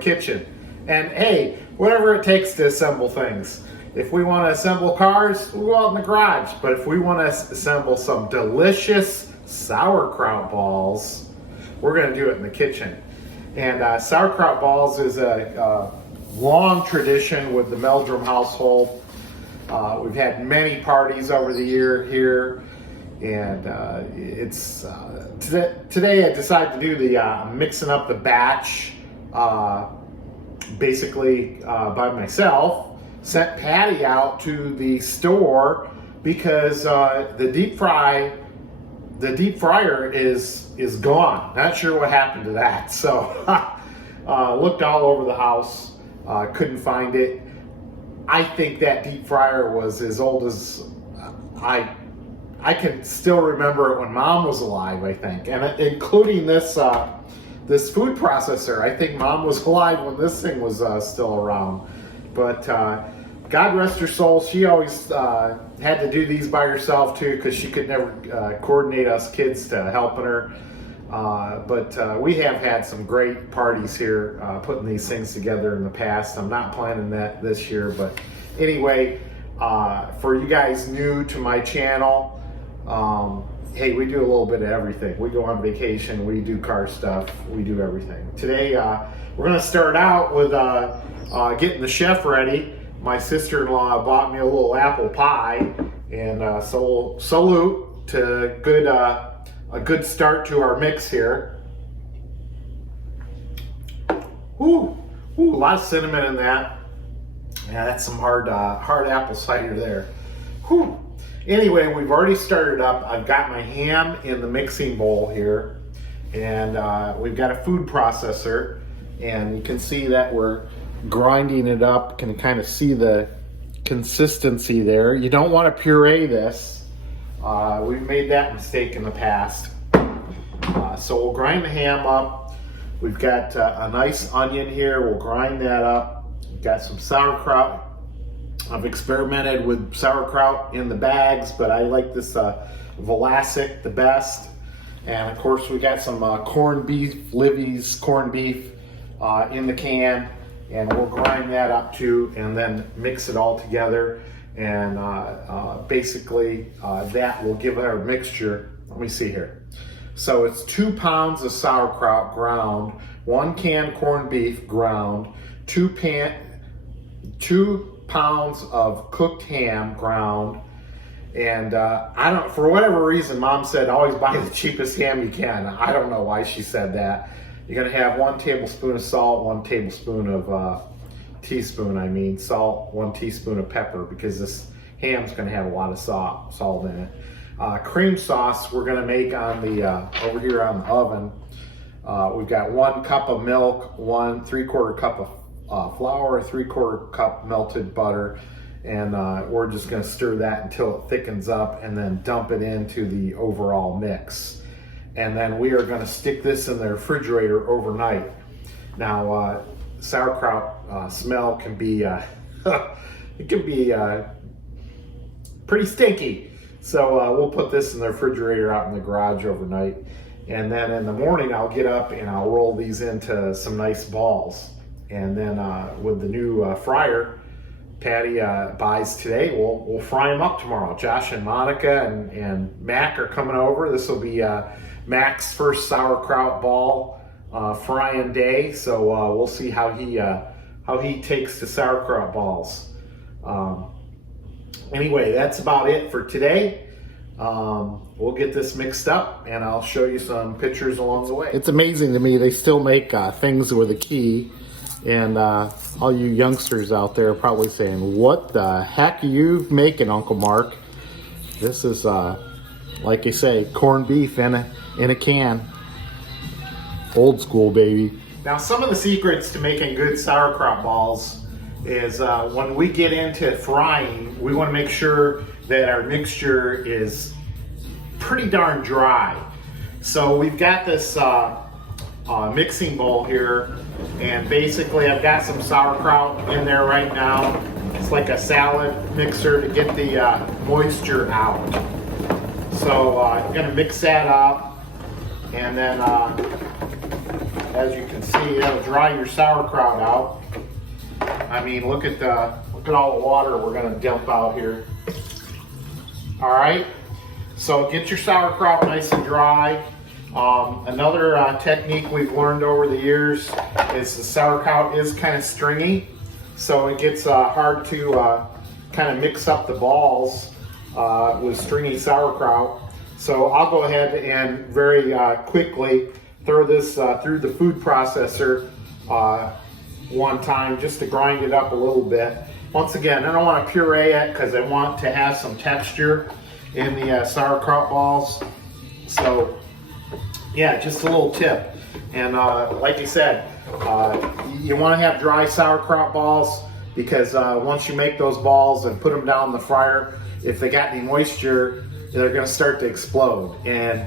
kitchen. And hey, whatever it takes to assemble things. If we want to assemble cars, we'll go out in the garage. But if we want to assemble some delicious sauerkraut balls, we're going to do it in the kitchen. And sauerkraut balls is a long tradition with the Meldrum household. We've had many parties over the year here. And it's today I decided to do the mixing up the batch basically by myself. Sent Patty out to the store because the deep fryer is gone. Not sure what happened to that. So looked all over the house, couldn't find it. I think that deep fryer was as old as I can still remember it when Mom was alive, I think, and including this this food processor. I think Mom was alive when this thing was still around. But God rest her soul, she always had to do these by herself too, because she could never coordinate us kids to helping her. But we have had some great parties here putting these things together in the past. I'm not planning that this year, but anyway, for you guys new to my channel, hey, we do a little bit of everything. We go on vacation, we do car stuff, we do everything. Today, we're gonna start out with getting the chef ready. My sister-in-law bought me a little apple pie, and so salute to a good start to our mix here. Ooh, a lot of cinnamon in that. Yeah, that's some hard apple cider there. Whew. Anyway, we've already started up. I've got my ham in the mixing bowl here, and we've got a food processor, and you can see that we're grinding it up. Can kind of see the consistency there. You don't want to puree this. We've made that mistake in the past. So we'll grind the ham up. We've got a nice onion here. We'll grind that up. We've got some sauerkraut. I've experimented with sauerkraut in the bags, but I like this Vlasic the best. And of course, we got some corned beef, Livy's corned beef in the can, and we'll grind that up too, and then mix it all together. And basically, that will give our mixture. Let me see here. So it's 2 pounds of sauerkraut ground, 1 can corned beef ground, 2 pounds of cooked ham ground, and I don't, for whatever reason, Mom said always buy the cheapest ham you can. I don't know why she said that. You're gonna have 1 tablespoon of salt, 1 tablespoon of salt, 1 teaspoon of pepper, because this ham's gonna have a lot of salt in it. Cream sauce we're gonna make on the over here on the oven. We've got 1 cup of milk, 1 3/4 cup of flour, 3/4 cup melted butter, and we're just going to stir that until it thickens up, and then dump it into the overall mix. And then we are going to stick this in the refrigerator overnight. Now, sauerkraut smell can be it can be pretty stinky, so we'll put this in the refrigerator out in the garage overnight, and then in the morning I'll get up and I'll roll these into some nice balls. And then with the new fryer Patty buys today, we'll fry them up tomorrow. Josh and Monica and Mac are coming over. This will be Mac's first sauerkraut ball frying day. So we'll see how he takes to sauerkraut balls. Anyway, that's about it for today. We'll get this mixed up, and I'll show you some pictures along the way. It's amazing to me they still make things with a key. And all you youngsters out there are probably saying, what the heck are you making, Uncle Mark? This is, like I say, corned beef in a can. Old school, baby. Now, some of the secrets to making good sauerkraut balls is when we get into frying, we want to make sure that our mixture is pretty darn dry. So we've got this mixing bowl here, and basically I've got some sauerkraut in there right now. It's like a salad mixer to get the moisture out. So I'm going to mix that up, and then as you can see, it'll dry your sauerkraut out. I mean, look at all the water we're gonna dump out here. All right, so get your sauerkraut nice and dry. Another technique we've learned over the years is the sauerkraut is kind of stringy, so it gets hard to kind of mix up the balls with stringy sauerkraut. So I'll go ahead and very quickly throw this through the food processor one time just to grind it up a little bit. Once again, I don't want to puree it because I want to have some texture in the sauerkraut balls. So yeah, just a little tip. And like I said, you want to have dry sauerkraut balls because once you make those balls and put them down in the fryer, if they got any moisture, they're going to start to explode. And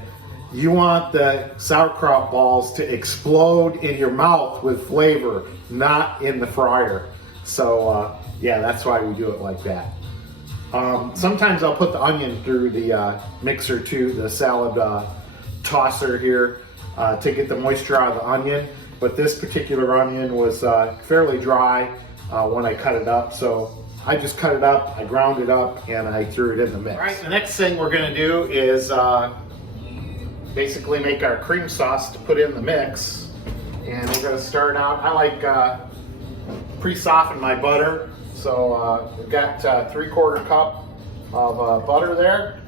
you want the sauerkraut balls to explode in your mouth with flavor, not in the fryer. So yeah, that's why we do it like that. Sometimes I'll put the onion through the mixer too, the salad tosser here, to get the moisture out of the onion. But this particular onion was fairly dry when I cut it up, so I just cut it up, I ground it up, and I threw it in the mix. All right, the next thing we're gonna do is basically make our cream sauce to put in the mix. And we're gonna start out, I like pre-soften my butter. So we've got 3/4 cup of butter there.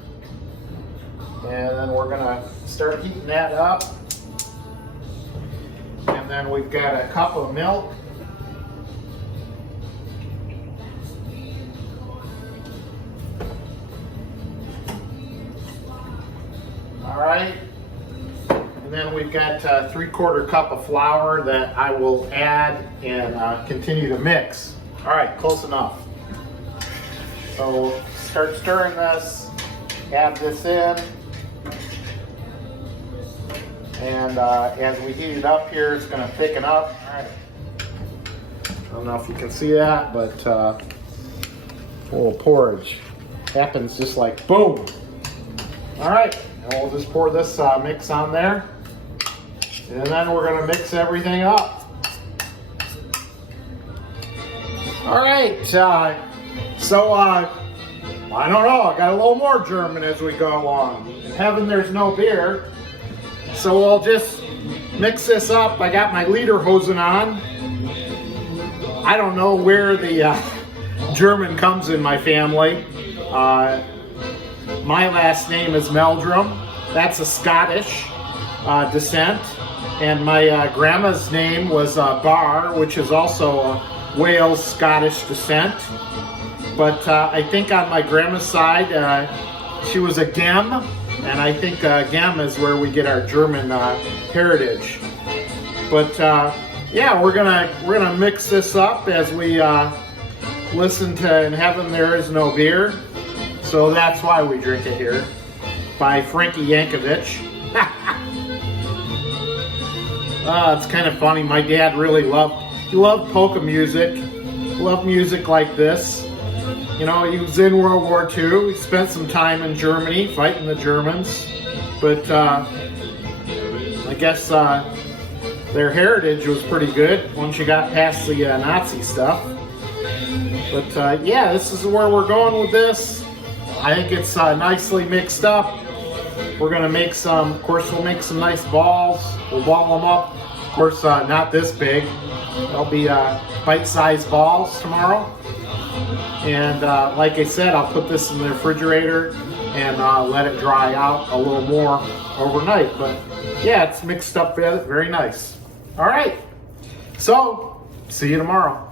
And then we're gonna start heating that up. And then we've got a cup of milk. All right. And then we've got 3/4 cup of flour that I will add and continue to mix. All right, close enough. So start stirring this, add this in. And as we heat it up here, it's gonna thicken up. All right. I don't know if you can see that, but a little porridge happens just like boom. All right, and we'll just pour this mix on there. And then we're gonna mix everything up. All right, so I don't know, I got a little more German as we go along. In heaven there's no beer, so we'll just mix this up. I got my lederhosen on. I don't know where the German comes in my family. My last name is Meldrum. That's a Scottish descent. And my grandma's name was Bar, which is also a Wales Scottish descent. But I think on my grandma's side, she was a Gem, and I think Gem is where we get our German heritage. But yeah, we're gonna mix this up as we listen to "In Heaven There Is No Beer." So that's why we drink it here, by Frankie Yankovic. It's kind of funny. My dad really loved polka music, loved music like this. You know, he was in World War II. He spent some time in Germany fighting the Germans. But I guess their heritage was pretty good once you got past the Nazi stuff. But yeah, this is where we're going with this. I think it's nicely mixed up. We're gonna make some, of course, we'll make some nice balls. We'll ball them up. Of course, not this big. They'll be bite-sized balls tomorrow. And like I said, I'll put this in the refrigerator and let it dry out a little more overnight. But yeah, it's mixed up very nice. All right, so see you tomorrow.